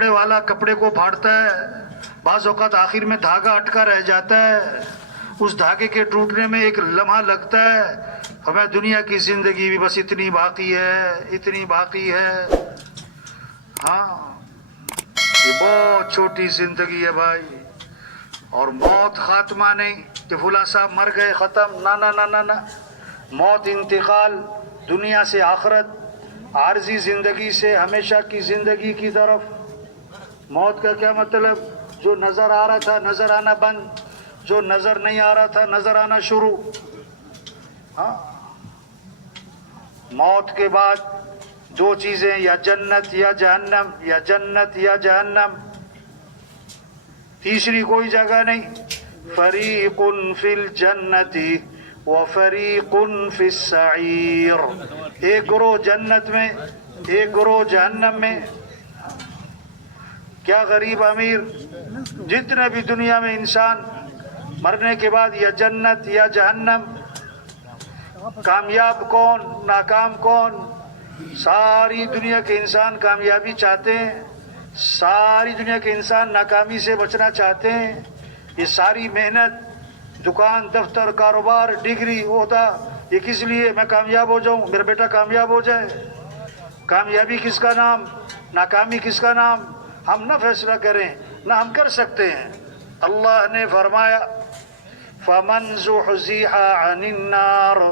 کپڑے والا کپڑے کو پھاڑتا ہے، بعض اوقات آخر میں دھاگا اٹکا رہ جاتا ہے، اس دھاگے کے ٹوٹنے میں ایک لمحہ لگتا ہے، ہمیں دنیا کی زندگی بھی بس اتنی باقی ہے، اتنی باقی ہے۔ ہاں یہ بہت چھوٹی زندگی ہے بھائی، اور موت خاتمہ نہیں کہ فلاں صاحب مر گئے ختم، نہ نہ نہ نہ نہ، موت انتقال دنیا سے آخرت، عارضی زندگی سے ہمیشہ کی زندگی کی طرف۔ موت کا کیا مطلب؟ جو نظر آ رہا تھا نظر آنا بند، جو نظر نہیں آ رہا تھا نظر آنا شروع۔ ہاں موت کے بعد دو چیزیں، یا جنت یا جہنم، یا جنت یا جہنم، تیسری کوئی جگہ نہیں۔ فریق فی الجنت وفریق فی السعیر، ایک گروہ جنت میں ایک گروہ جہنم میں۔ کیا غریب امیر، جتنے بھی دنیا میں انسان مرنے کے بعد یا جنت یا جہنم، کامیاب کون ناکام کون؟ ساری دنیا کے انسان کامیابی چاہتے ہیں، ساری دنیا کے انسان ناکامی سے بچنا چاہتے ہیں۔ یہ ساری محنت، دکان دفتر کاروبار ڈگری عہدہ، یہ کس لیے؟ میں کامیاب ہو جاؤں، میرا بیٹا کامیاب ہو جائے۔ کامیابی کس کا نام، ناکامی کس کا نام؟ ہم نہ فیصلہ کریں، نہ ہم کر سکتے ہیں۔ اللہ نے فرمایا فَمَنْ زُحْزِحَ عَنِ النَّارِ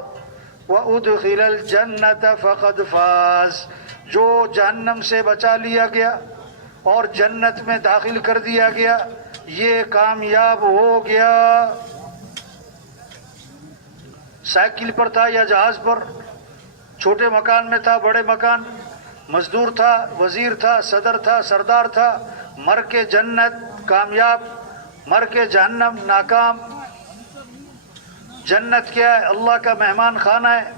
وَأُدْخِلَ الْجَنَّةَ فَقَدْ فَازَ، جو جہنم سے بچا لیا گیا اور جنت میں داخل کر دیا گیا، یہ کامیاب ہو گیا۔ سائیکل پر تھا یا جہاز پر، چھوٹے مکان میں تھا بڑے مکان، مزدور تھا وزیر تھا صدر تھا سردار تھا، مر کے جنت کامیاب، مر کے جہنم ناکام۔ جنت کیا ہے؟ اللہ کا مہمان خانہ ہے۔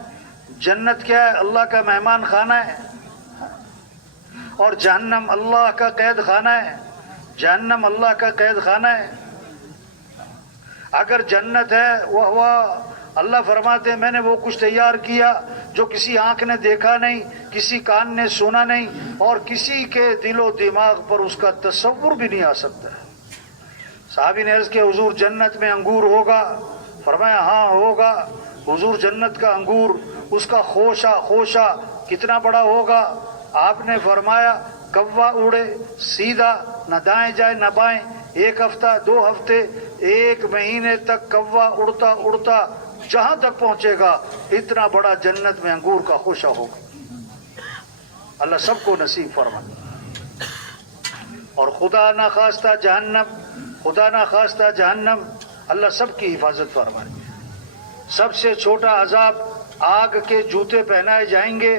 جنت کیا ہے؟ اللہ کا مہمان خانہ ہے۔ اور جہنم اللہ کا قید خانہ ہے۔ جہنم اللہ کا قید خانہ ہے۔ اگر جنت ہے وہ اللہ فرماتے ہیں میں نے وہ کچھ تیار کیا جو کسی آنکھ نے دیکھا نہیں، کسی کان نے سنا نہیں، اور کسی کے دل و دماغ پر اس کا تصور بھی نہیں آ سکتا ہے۔ صحابی نے عرض کیا حضور جنت میں انگور ہوگا؟ فرمایا ہاں ہوگا۔ حضور جنت کا انگور، اس کا خوشہ کتنا بڑا ہوگا؟ آپ نے فرمایا کوا اڑے سیدھا، نہ دائیں جائے نہ بائیں، ایک ہفتہ 2 ہفتے 1 مہینے تک کوا اڑتا اڑتا جہاں تک پہنچے گا، اتنا بڑا جنت میں انگور کا خوشہ ہوگا۔ اللہ سب کو نصیب فرمائے۔ اور خدا نہ خواستہ جہنم، خدا نہ خواستہ جہنم، اللہ سب کی حفاظت فرمائے۔ سب سے چھوٹا عذاب آگ کے جوتے پہنائے جائیں گے،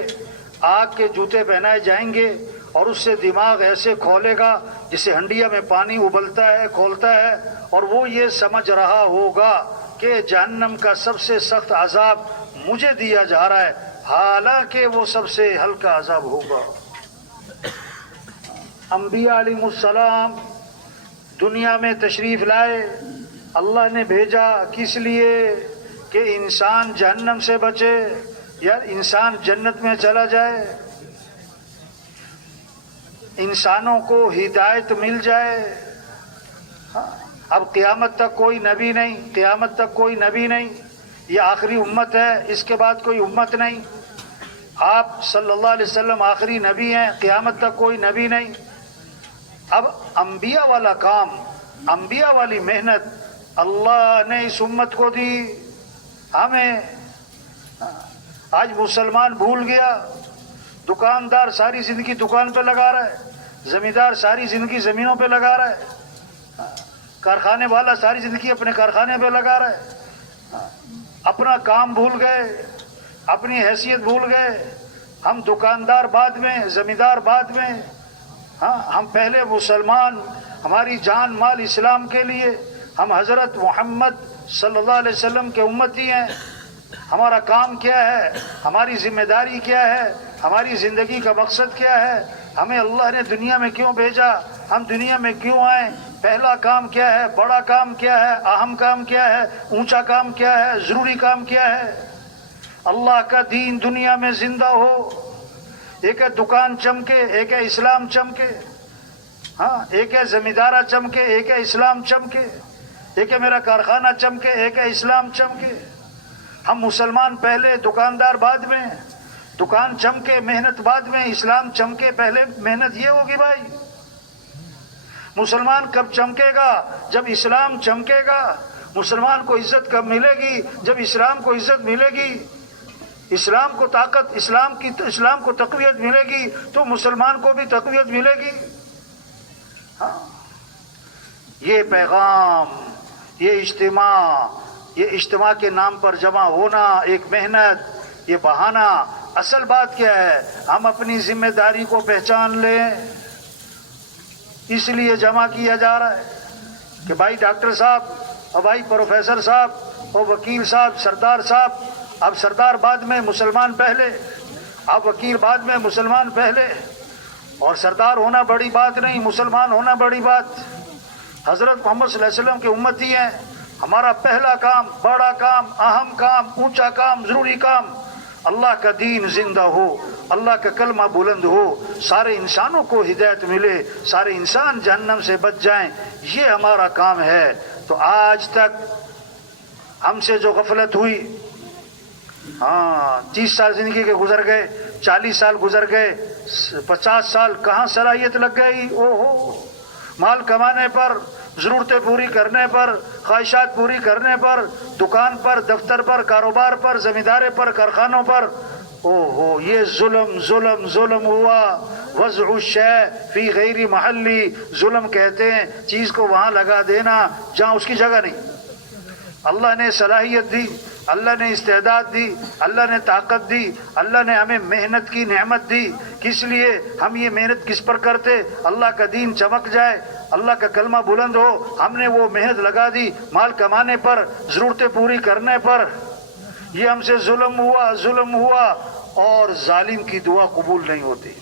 آگ کے جوتے پہنائے جائیں گے، اور اس سے دماغ ایسے کھولے گا جسے ہنڈیا میں پانی ابلتا ہے کھولتا ہے، اور وہ یہ سمجھ رہا ہوگا کہ جہنم کا سب سے سخت عذاب مجھے دیا جا رہا ہے، حالانکہ وہ سب سے ہلکا عذاب ہوگا۔ انبیاء علیہ السلام دنیا میں تشریف لائے، اللہ نے بھیجا کس لیے؟ کہ انسان جہنم سے بچے یا انسان جنت میں چلا جائے، انسانوں کو ہدایت مل جائے۔ اب قیامت تک کوئی نبی نہیں، قیامت تک کوئی نبی نہیں، یہ آخری امت ہے، اس کے بعد کوئی امت نہیں۔ آپ صلی اللہ علیہ وسلم آخری نبی ہیں، قیامت تک کوئی نبی نہیں۔ اب انبیاء والا کام، انبیاء والی محنت اللہ نے اس امت کو دی ہمیں۔ آج مسلمان بھول گیا، دکاندار ساری زندگی دکان پہ لگا رہا ہے، زمیندار ساری زندگی زمینوں پہ لگا رہا ہے، کارخانے والا ساری زندگی اپنے کارخانے پہ لگا رہا ہے، اپنا کام بھول گئے، اپنی حیثیت بھول گئے۔ ہم دکاندار بعد میں، زمیندار بعد میں، ہم پہلے مسلمان، ہماری جان مال اسلام کے لیے، ہم حضرت محمد صلی اللہ علیہ وسلم کے امتی ہیں۔ ہمارا کام کیا ہے، ہماری ذمہ داری کیا ہے، ہماری زندگی کا مقصد کیا ہے، ہمیں اللہ نے دنیا میں کیوں بھیجا، ہم دنیا میں کیوں آئے، پہلا کام کیا ہے، بڑا کام کیا ہے، اہم کام کیا ہے، اونچا کام کیا ہے، ضروری کام کیا ہے۔ اللہ کا دین دنیا میں زندہ ہو، ایک ہے دکان چمکے، ایک ہے اسلام چمکے۔ ہاں، ایک ہے زمیندارہ چمکے، ایک ہے اسلام چمکے، ایک ہے میرا کارخانہ چمکے، ایک ہے اسلام چمکے۔ ہم مسلمان پہلے، دکاندار بعد میں، دکان چمکے محنت بعد میں، اسلام چمکے پہلے محنت یہ ہوگی بھائی۔ مسلمان کب چمکے گا؟ جب اسلام چمکے گا۔ مسلمان کو عزت کب ملے گی؟ جب اسلام کو عزت ملے گی، اسلام کو طاقت، اسلام کو تقویت ملے گی تو مسلمان کو بھی تقویت ملے گی۔ ہاں، یہ پیغام، یہ اجتماع کے نام پر جمع ہونا، ایک محنت، یہ بہانہ، اصل بات کیا ہے؟ ہم اپنی ذمہ داری کو پہچان لیں، اس لیے جمع کیا جا رہا ہے کہ بھائی ڈاکٹر صاحب اور بھائی پروفیسر صاحب اور وکیل صاحب، سردار صاحب، اب سردار بعد میں مسلمان پہلے، اب وکیل بعد میں مسلمان پہلے، اور سردار ہونا بڑی بات نہیں، مسلمان ہونا بڑی بات۔ حضرت محمد صلی اللہ علیہ وسلم کے امتی ہیں، ہمارا پہلا کام، بڑا کام، اہم کام، اونچا کام، ضروری کام، اللہ کا دین زندہ ہو، اللہ کا کلمہ بلند ہو، سارے انسانوں کو ہدایت ملے، سارے انسان جہنم سے بچ جائیں، یہ ہمارا کام ہے۔ تو آج تک ہم سے جو غفلت ہوئی، 30 سال زندگی کے گزر گئے، 40 سال گزر گئے، 50 سال، کہاں صلاحیت لگ گئی؟ مال کمانے پر، ضرورتیں پوری کرنے پر، خواہشات پوری کرنے پر، دکان پر، دفتر پر، کاروبار پر، زمیندارے پر، کارخانوں پر، یہ ظلم ہوا۔ وضع الشیء فی غیر محلی، ظلم کہتے ہیں چیز کو وہاں لگا دینا جہاں اس کی جگہ نہیں۔ اللہ نے صلاحیت دی، اللہ نے استعداد دی، اللہ نے طاقت دی، اللہ نے ہمیں محنت کی نعمت دی، کس لیے؟ ہم یہ محنت کس پر کرتے؟ اللہ کا دین چمک جائے، اللہ کا کلمہ بلند ہو، ہم نے وہ محنت لگا دی مال کمانے پر، ضرورتیں پوری کرنے پر۔ یہ ہم سے ظلم ہوا، اور ظالم کی دعا قبول نہیں ہوتی۔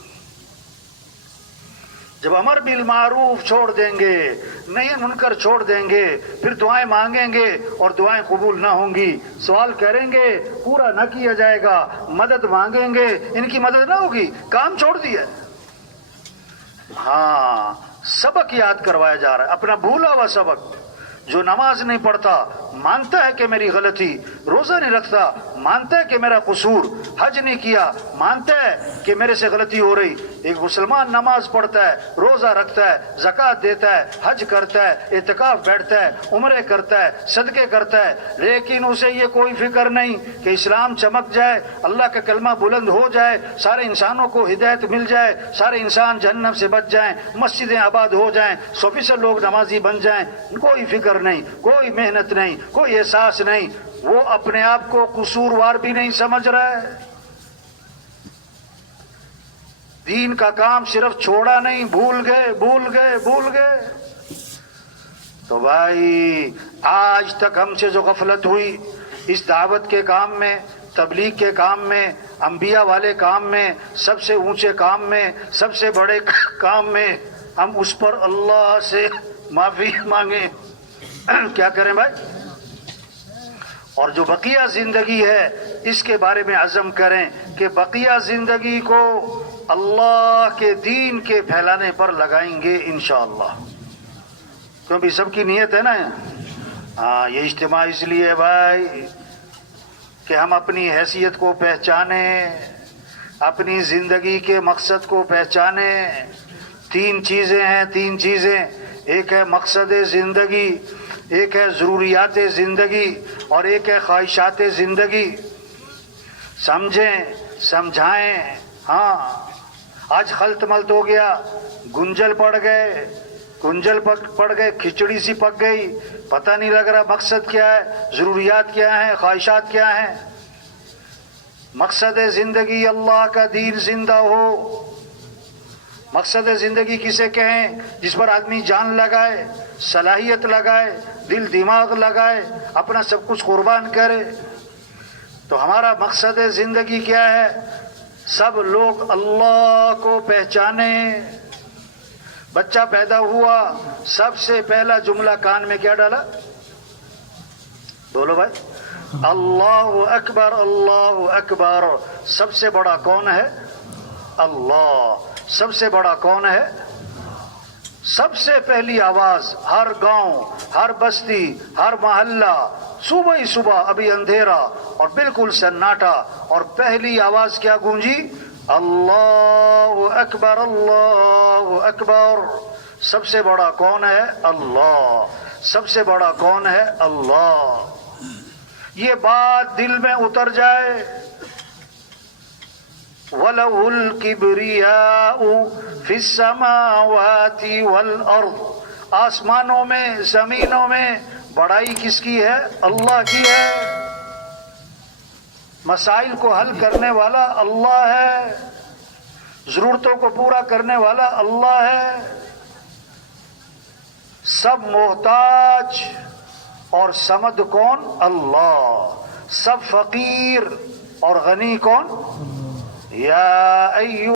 جب امر بالمعروف چھوڑ دیں گے، نہیں منکر چھوڑ دیں گے، پھر دعائیں مانگیں گے اور دعائیں قبول نہ ہوں گی، سوال کریں گے پورا نہ کیا جائے گا، مدد مانگیں گے ان کی مدد نہ ہوگی، کام چھوڑ دیا۔ ہاں، سبق یاد کروایا جا رہا ہے، اپنا بھولا ہوا سبق۔ جو نماز نہیں پڑھتا مانتا ہے کہ میری غلطی، روزہ نہیں رکھتا مانتا ہے کہ میرا قصور، حج نہیں کیا مانتا ہے کہ میرے سے غلطی ہو رہی۔ ایک مسلمان نماز پڑھتا ہے، روزہ رکھتا ہے، زکوٰۃ دیتا ہے، حج کرتا ہے، اعتکاف بیٹھتا ہے، عمرے کرتا ہے، صدقے کرتا ہے، لیکن اسے یہ کوئی فکر نہیں کہ اسلام چمک جائے، اللہ کا کلمہ بلند ہو جائے، سارے انسانوں کو ہدایت مل جائے، سارے انسان جہنم سے بچ جائیں، مسجدیں آباد ہو جائیں، 100% لوگ نمازی بن جائیں۔ کوئی فکر نہیں، کوئی محنت نہیں، کوئی احساس نہیں، وہ اپنے آپ کو قصوروار بھی نہیں سمجھ رہا ہے۔ دین کا کام صرف چھوڑا نہیں، بھول گئے۔ تو بھائی آج تک ہم سے جو غفلت ہوئی اس دعوت کے کام میں، تبلیغ کے کام میں، انبیاء والے کام میں، سب سے اونچے کام میں، سب سے بڑے کام میں، ہم اس پر اللہ سے معافی مانگیں۔ کیا کریں بھائی؟ اور جو بقیہ زندگی ہے اس کے بارے میں عزم کریں کہ بقیہ زندگی کو اللہ کے دین کے پھیلانے پر لگائیں گے انشاءاللہ، کیونکہ سب کی نیت ہے نا۔ یہ اجتماع اس لیے ہے بھائی کہ ہم اپنی حیثیت کو پہچانیں، اپنی زندگی کے مقصد کو پہچانیں۔ 3 چیزیں ہیں، 3 چیزیں، ایک ہے مقصد زندگی، ایک ہے ضروریات زندگی، اور ایک ہے خواہشات زندگی۔ سمجھیں، سمجھائیں۔ آج خلط ملط ہو گیا، گنجل پڑ گئے، کھچڑی سی پک گئی، پتہ نہیں لگ رہا مقصد کیا ہے، ضروریات کیا ہیں، خواہشات کیا ہیں۔ مقصد زندگی اللہ کا دین زندہ ہو۔ مقصد زندگی کسے کہیں؟ جس پر آدمی جان لگائے، صلاحیت لگائے، دل دماغ لگائے، اپنا سب کچھ قربان کرے۔ تو ہمارا مقصد زندگی کیا ہے؟ سب لوگ اللہ کو پہچانیں۔ بچہ پیدا ہوا، سب سے پہلا جملہ کان میں کیا ڈالا؟ بولو بھائی، اللہ اکبر، اللہ اکبر۔ سب سے بڑا کون ہے؟ اللہ۔ سب سے بڑا کون ہے؟ سب سے پہلی آواز ہر گاؤں، ہر بستی، ہر محلہ، صبح ہی صبح، ابھی اندھیرا اور بالکل سناٹا، اور پہلی آواز کیا گونجی؟ اللہ اکبر، اللہ اکبر۔ سب سے بڑا کون ہے؟ اللہ۔ سب سے بڑا کون ہے؟ اللہ۔ یہ بات دل میں اتر جائے، وَلَهُ الْكِبْرِيَاءُ فِي السَّمَاوَاتِ وَالْأَرْضِ، آسمانوں میں زمینوں میں بڑائی کس کی ہے؟ اللہ کی ہے۔ مسائل کو حل کرنے والا اللہ ہے، ضرورتوں کو پورا کرنے والا اللہ ہے۔ سب محتاج اور صمد کون؟ اللہ۔ سب فقیر اور غنی کون؟ یا ایھا